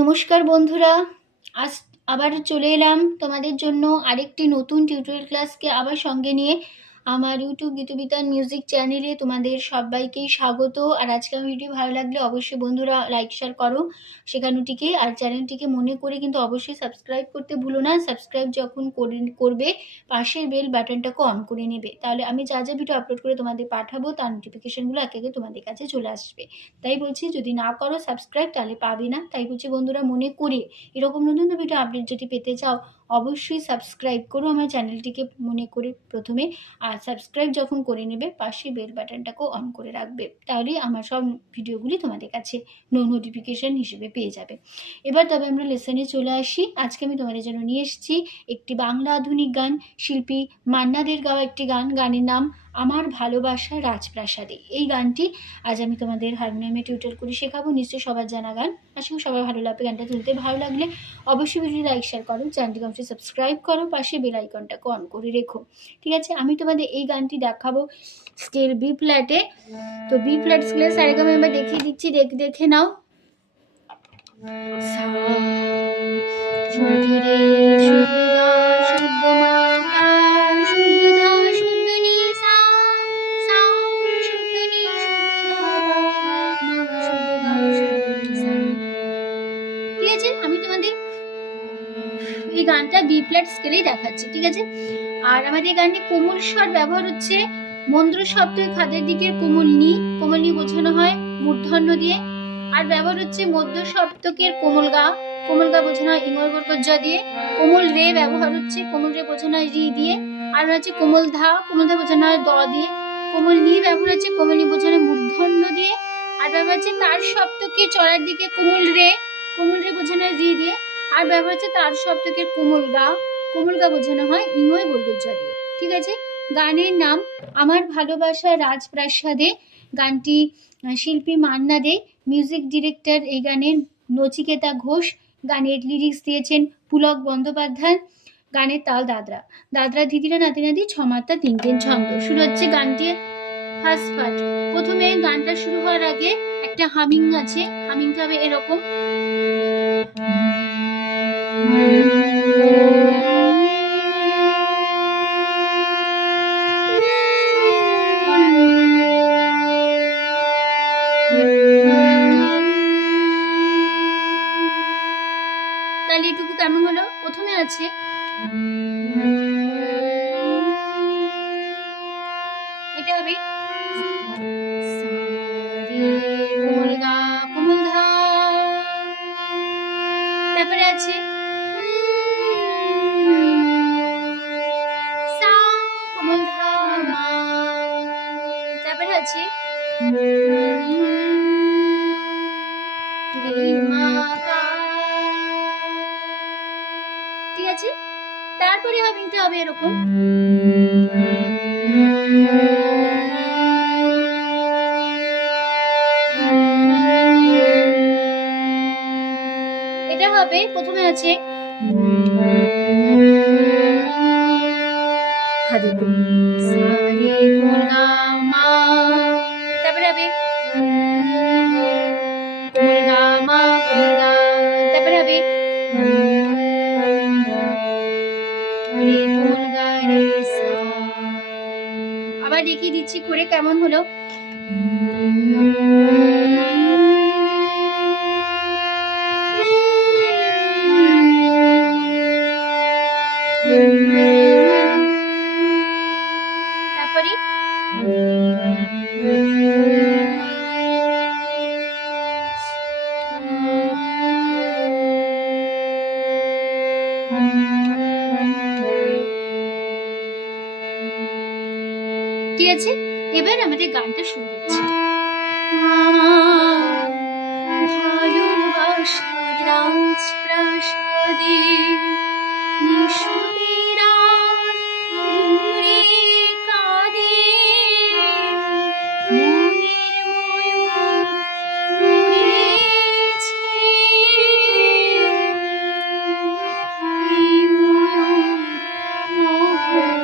নমস্কার বন্ধুরা, আজ আবার চলে এলাম তোমাদের জন্য আরেকটি নতুন টিউটোরিয়াল ক্লাসকে আবার সঙ্গে নিয়ে। আমার ইউটিউব গীতবিতান মিউজিক চ্যানেলে তোমাদের সবাইকেই স্বাগত। আর আজকে আমার ভিডিও ভালো লাগলে অবশ্যই বন্ধুরা লাইক শেয়ার করো সেখানটিকে, আর চ্যানেলটিকে মনে করে কিন্তু অবশ্যই সাবস্ক্রাইব করতে ভুলো না। সাবস্ক্রাইব যখন করবে পাশের বেল বাটনটাকে অন করে নেবে, তাহলে আমি যা যা ভিডিও আপলোড করে তোমাদের পাঠাবো তার নোটিফিকেশনগুলো একে একে তোমাদের কাছে চলে আসবে। তাই বলছি, যদি না করো সাবস্ক্রাইব তাহলে পাবে না। তাই বলছি বন্ধুরা, মনে করে এরকম নতুন ভিডিও আপডেট যদি পেতে চাও অবশ্যই সাবস্ক্রাইব করো আমার চ্যানেলটিকে মনে করে প্রথমে। আর সাবস্ক্রাইব যখন করে নেবে পাশে বেল বাটনটাকেও অন করে রাখবে, তাহলেই আমার সব ভিডিওগুলি তোমাদের কাছে নোটিফিকেশন হিসেবে পেয়ে যাবে। এবার তবে আমরা লেসনে চলে আসি। আজকে আমি তোমাদের জন্য নিয়ে এসেছি একটি বাংলা আধুনিক গান, শিল্পী মান্না দের গাওয়া একটি গান। গানের নাম আমার ভালোবাসা রাজপ্রাসাদে। এই গানটি আজ আমি তোমাদের হারমোনিয়ামে টিউটোরিয়াল করে শেখাবো। নিশ্চয়ই সবার জানা গান, আশা করি সবাই ভালো লাগবে। গানটা তুলতে ভালো লাগলে অবশ্যই ভিডিও লাইক শেয়ার করো, চ্যানেলটিকে অবশ্যই সাবস্ক্রাইব করো, পাশে বেল আইকনটাকে অন করে রেখো। ঠিক আছে, আমি তোমাদের এই গানটি দেখাবো স্কেল বি ফ্ল্যাটে। তো বি ফ্ল্যাট স্কেলে সারেগামা আমরা দেখিয়ে দিচ্ছি, দেখে নাও। আমি তোমাদের এই গানটা বি ফ্ল্যাট স্কেলেই দেখাচ্ছি, ঠিক আছে। আর আমাদের গানে কোমল স্বর ব্যবহার হচ্ছে মন্দ্র শব্দের খাদের দিকের কোমল নি বোঝানো হয় মূর্ধন্য দিয়ে। আর ব্যবহার হচ্ছে মধ্য সপ্তকের কোমল গা বোঝানো হয় ইময় বর্গজ দিয়ে। কোমল রে ব্যবহার হচ্ছে, কোমল রে বোঝানো হয় রি দিয়ে। আর হচ্ছে কোমল ধা বোঝানো হয় দ দিয়ে। কোমল নি ব্যবহার হচ্ছে, কোমল নি বোঝানো হয় মূর্ধন্য দিয়ে। আর ব্যবহার হচ্ছে তার সপ্তকের চড়ার দিকে কোমল রে বোঝানো হয় রি দিয়ে। আর ব্যবহার হচ্ছে তার সপ্তকের কোমল গা বোঝানো হয় ইময় বর্গজ দিয়ে। ঠিক আছে, গানের নাম আমার ভালোবাসা রাজপ্রাসাদে। গানটি শিল্পী মান্না দে, মিউজিক ডিরেক্টর এই গানের নচিকেতা ঘোষ। গানের লিরিক্স দিয়েছেন পুলক বন্দ্যোপাধ্যায়। গানের তাল দাদরা ধিদিরা নাতি নাতি ছমাত্রা 3 ছন্দ। শুরু হচ্ছে গানটি ফার্স্ট পার্ট। প্রথমে গানটা শুরু হওয়ার আগে একটা হামিং আছে, হামিংটা হবে এরকম। তাহলে এটুকু কেমন হলো? প্রথমে আছে এটা হবে কোমল গা কোমল ধা। তারপরে আছে সা কোমল ধা মা। তারপরে আছে রে মা পা। ঠিক আছে, তারপরে হামিংটা হবে এরকম। এটা হবে প্রথমে আছে খাদের সা রে কোমল গা মা। তারপরে হবে কোমল গা মা কোমল গা। তারপরে হবে রে কোমল গা রে সা। আবার দেখিয়ে দিচ্ছি করে কেমন হলো। তারপরে ঠিক আছে, এবার আমাদের গানটা শুরু হচ্ছে। ভালোবাসা রাজপ্রাসাদে নিশুতিরা ঘুরে কাঁদে মনের ময়ূর উড়েছে। এই ময়ূর মহলে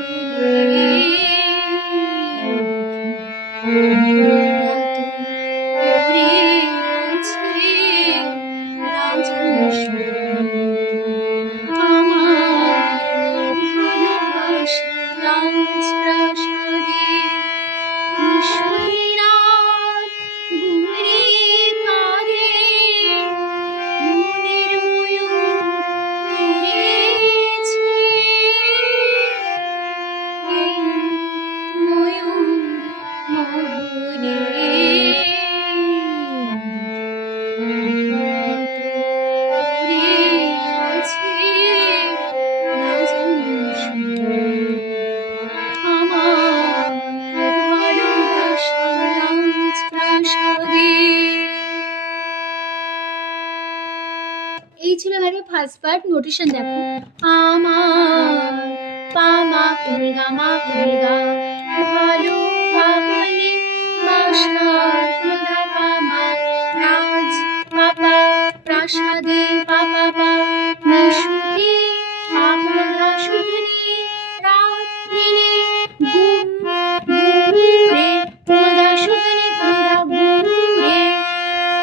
এবারে ফার্স্ট পার্ট নোটেশন দেখো। আমার পামা কুলগামা কুলগা ভালো ভাবলে বাসা কুলগা পামা রাজ পাপা প্রাসাদে পাপা পা মিশুতি পাপা শুধনি রাত দিনে গুম গুরে কুলগা শুধনি কুলগা গুরে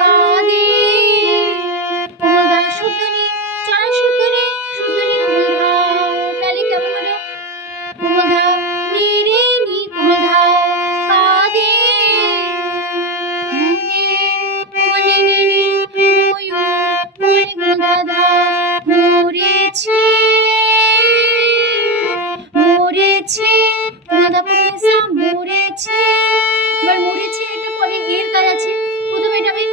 পাদে কুলগা শুধনি চড়া শুধনি শুধনি কুলগা। তাহলে কেমন হলো? কুলগা নিরে নি কুলগা পাদে মুনে কুলনি নি ময়ূর কুলনি কুলগা দা মরেছে মরেছে কুলগা পয়সা মরেছে। এবার মরেছে এটা পরে এর কাজ আছে। প্রথমে এটা হবে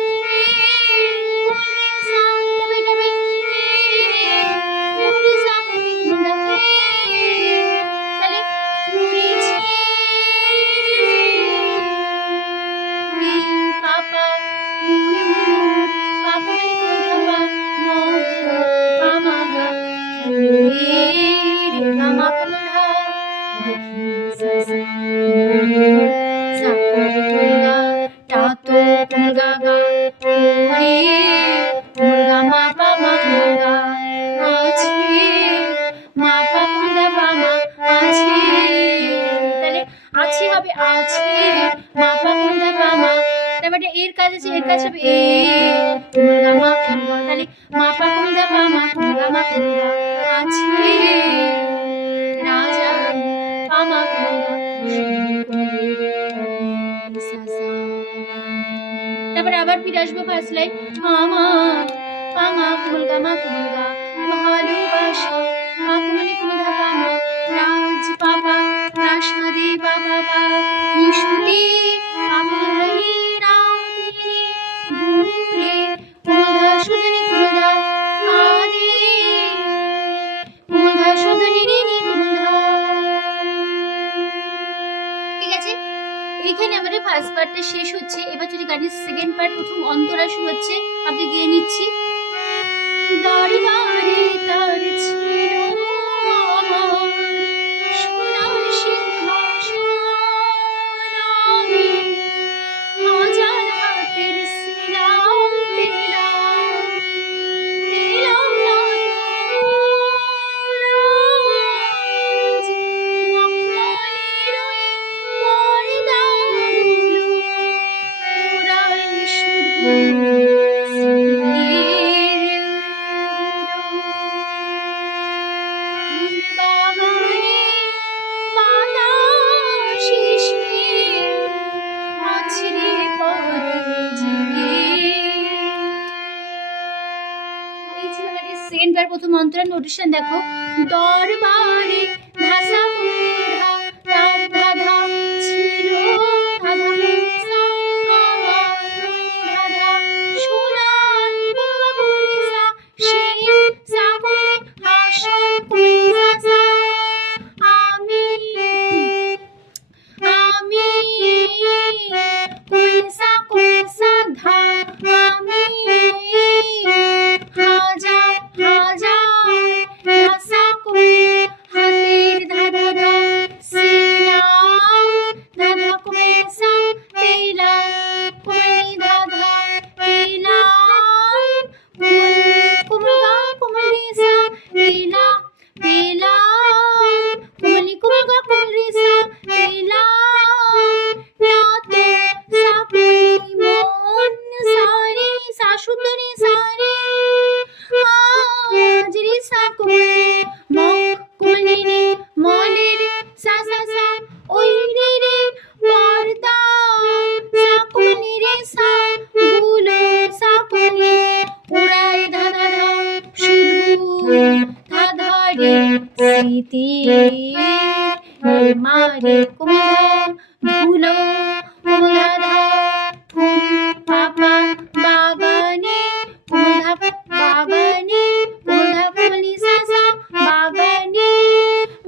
কুলরেসা, তবে এটা হবে কুলরেসা কুলনি কুলগা। তাহলে মরেছে পাপা ময়ূর পাপা কুলগা পামা গা রে গামা কুলগা সা কুলগা টাতো কুলগা গা রে কুলগা মা পামা কুলগা আছে মা পা কুলগা পামা আছে। তাহলে আছে হবে আছে মা পা কুলগা পামা। তারপরে এর কাজ আছে, এর কাজ হবে এ কুলগা মা কুলগা। তাহলে মা পা কুলগা পামা কুলগা মা কুলগা আছে রাজা পামা কুলগা। তারপরে আবার ফিরে আসবো ফার্স্ট লাইন। আমার পামা কুলগা মা কুলগা ভালোবাসা পাপমনি কুলগা পামা রাজ পাপা প্রাসাদে বাবা পা মিশুতি পাপমনি রাধিনী গুরে কুলগা শুধনি কুলগা আদি কুলগা শুধনি নি কুলগা। ঠিক আছে, এইখানে আমাদের ফার্স্ট পার্টটা শেষ হচ্ছে। এবার যদি গানের সেকেন্ড পার্ট প্রথম অন্তরা শুরু হচ্ছে, আগে গিয়ে নিচ্ছি। দরবারে তার ছিল আমার সোনার সিংহাসন, আমি হাজার হাতের সিলাম পেলাম পেলাম না তোরাজ মখমলের ওই পর্দাগুলো ওরাই শুধু স্মৃতির ফুলবাগানে বাতাস এসে আছড়ে পড়ে জিয়ে। এই ছিল আমাদের সেকেন্ড বার প্রথম অন্তরা। নোটেশন দেখো। দরবারে ধাসা কুড়া তার ধাঁধা ছিল ধাঁধা মেসা আমার ধাঁধা সোনার বাবুরিসা সেই সাগরে হাসা কুইসা আমি আমি কুইসা কুইসা ধা আমি হাজার হাজার ধাসা কুই হাতের ধাঁধা ধা সিলাম ধাঁধা কুইসা পেলাম কুই ধাঁধা পেলাম কুমড়া কুমড়িসা পেলা পেলাম কুমলি কুমড়া কুমড়িসা পেলাম নাতো সাপুই মন সারে শাশুতরি সারে আজ রে সাকুমে মক কুমলিনি মলের সা সা সা ওই রে রে পর্দা সাকুমলি রে সা গুলো সাকুমলি উড়ায় ধাঁধা ধা শুধু ধাঁধা রে স্মৃতি মারে কুমড়া ধুলো কুমড়া ধা ঠুম পাপা বাগানে কুমড়া বাগানে কুমড়া কুমলি সাসা বাগানে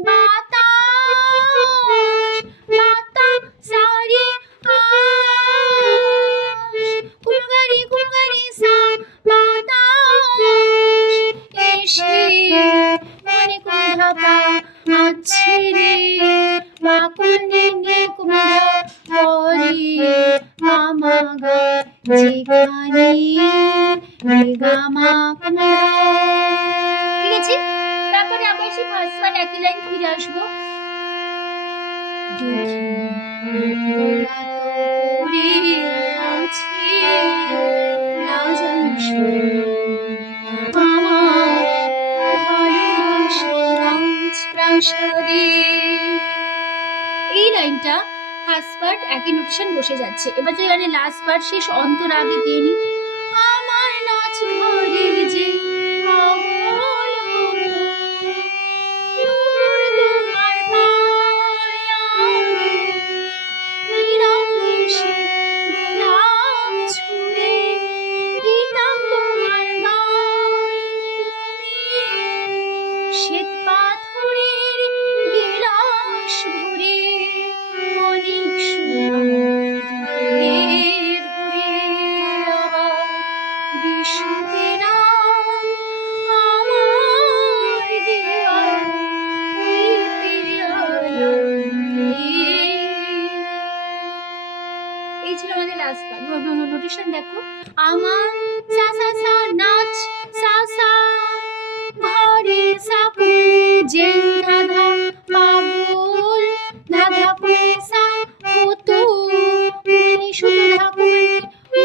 বাতাস বাতাস সারে আশ কুলগারি কুলগারি সা বাতাস ঠিক আছে, তারপরে আবার সেই ফার্স্ট ওয়ান একই লাইন ফিরে আসবো। এই লাইনটা ফার্স্ট পার্ট একই নোটেশন বসে যাচ্ছে। এবার যদি আমি লাস্ট পার্ট শেষ অন্তরাগে গিয়ে নি, আমার নাচ ঘরে যে পাগল হলো, নূর তোমার পায়ে নিরাম ভেসে গোলাপ ছুঁড়ে দিতাম তোমার গায়ে, তুমি শ্বেত পাথরের গিলাস ভরে অনেক সময় ধরে আবার বিশু পেলাম আমার দেওয়া এই পেয়ালা। এই ছিল আমাদের লাস্ট পার্ট। নোটেশন দেখো, আমার সা সা সা নাচ সা সা ঘরে সা যে ধাধা পাগল ধাধা পয়সা হতো তুমি শুধু ধাকুনি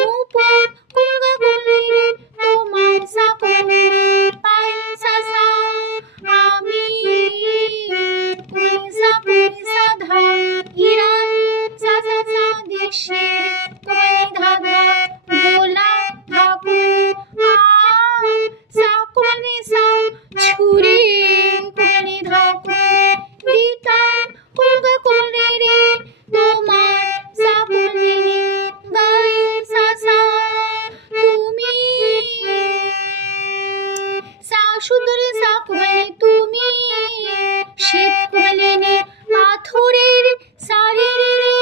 উপর কুলগা কুলি রে তোমার সা কুলি পাই সা সা আমি পয়সা ধা ইরান সা সা সা দেশের তুমি ধাধা গোলা ধাকুনি সা কুলি সা ছুরি কুলি ধাকুনি দিতাম কুলগা কুলি রে তোমার সা কুলি গাই সা সা তুমি সা সুন্দরী সা কুলি তুমি শ্বেত কুলি পাথরের সারের রে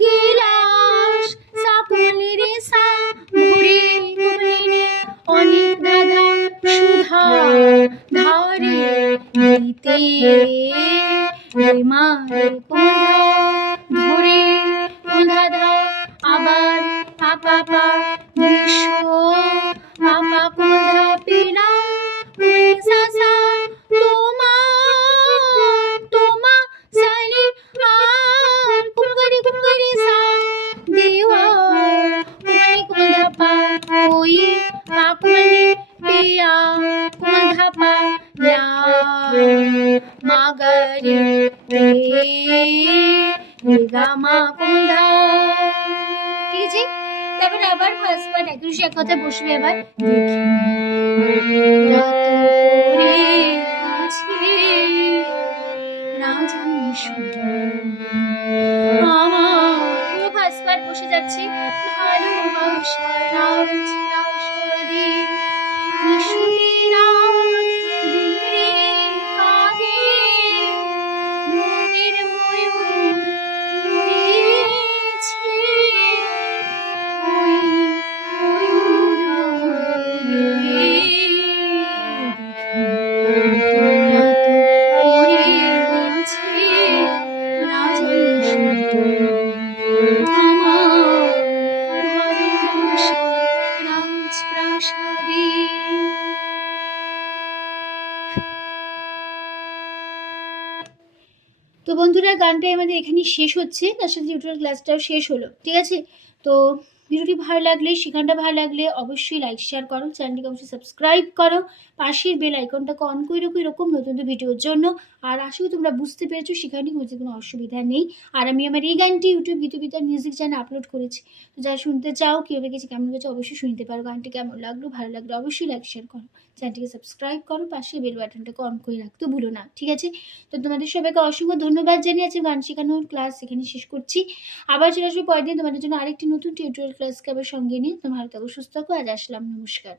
গিলাস সা কুলি রে সা ভরে কুলি অনেক দাদা সুধা ধারে দিতে মারে কোঁধা ধরে কোঁধা আবার পাপা পা বিশ্ব পাপা কোঁধা পেলাম সা সা তোমা সালি আর কুলগারি সা দেওয়া কোঁধা পা ওই পাকুলি পিয়া কোঁধা পা লা মাগারি রে গামা কোঁধা। ঠিক আছে, তারপর আবার ফার্স্ট পার্ট একই এক কথা বসবে। এবার আমার পুরো ফার্স্ট পার্ট বসে যাচ্ছে। ভালোবাসা রাজ রাশদি তো বন্ধুরা, গানটা আমাদের এখানেই শেষ হচ্ছে, তার সাথে টিউটোরিয়াল ক্লাসটাও শেষ হলো। ঠিক আছে, তো ভিডিওটি ভালো লাগলে, সেখানটা ভালো লাগলে অবশ্যই লাইক শেয়ার করো, চ্যানেলটিকে অবশ্যই সাবস্ক্রাইব করো, পাশের বেল আইকনটাকে অন করে রাখো এরকম নতুন নতুন ভিডিওর জন্য। আর আশা করি তোমরা বুঝতে পেরেছো, সেখানে বুঝতে কোনো অসুবিধা নেই। আর আমি আমার এই গানটি ইউটিউব গীতবিতান মিউজিক চ্যানেলে আপলোড করেছি, তো যারা শুনতে চাও, কীভাবে গেছে কেমন গেছে অবশ্যই শুনতে পারো। গানটি কেমন লাগলো, ভালো লাগলো অবশ্যই লাইক শেয়ার করো, চ্যানেলটিকে সাবস্ক্রাইব করো, পাশে বেল বাটনটাকে অন করে রাখতে ভুলো না। ঠিক আছে, তো তোমাদের সবাইকে অসংখ্য ধন্যবাদ জানিয়ে আজকে গান শেখানোর ক্লাস এখানে শেষ করছি। আবার চলে আসবো পরের দিন তোমাদের জন্য আরেকটি নতুন টিউটোরিয়াল ক্লাসকে আবার সঙ্গে নিয়ে। তোমরা ভালো থাকো, সুস্থ থাকো। আজ আসলাম, নমস্কার।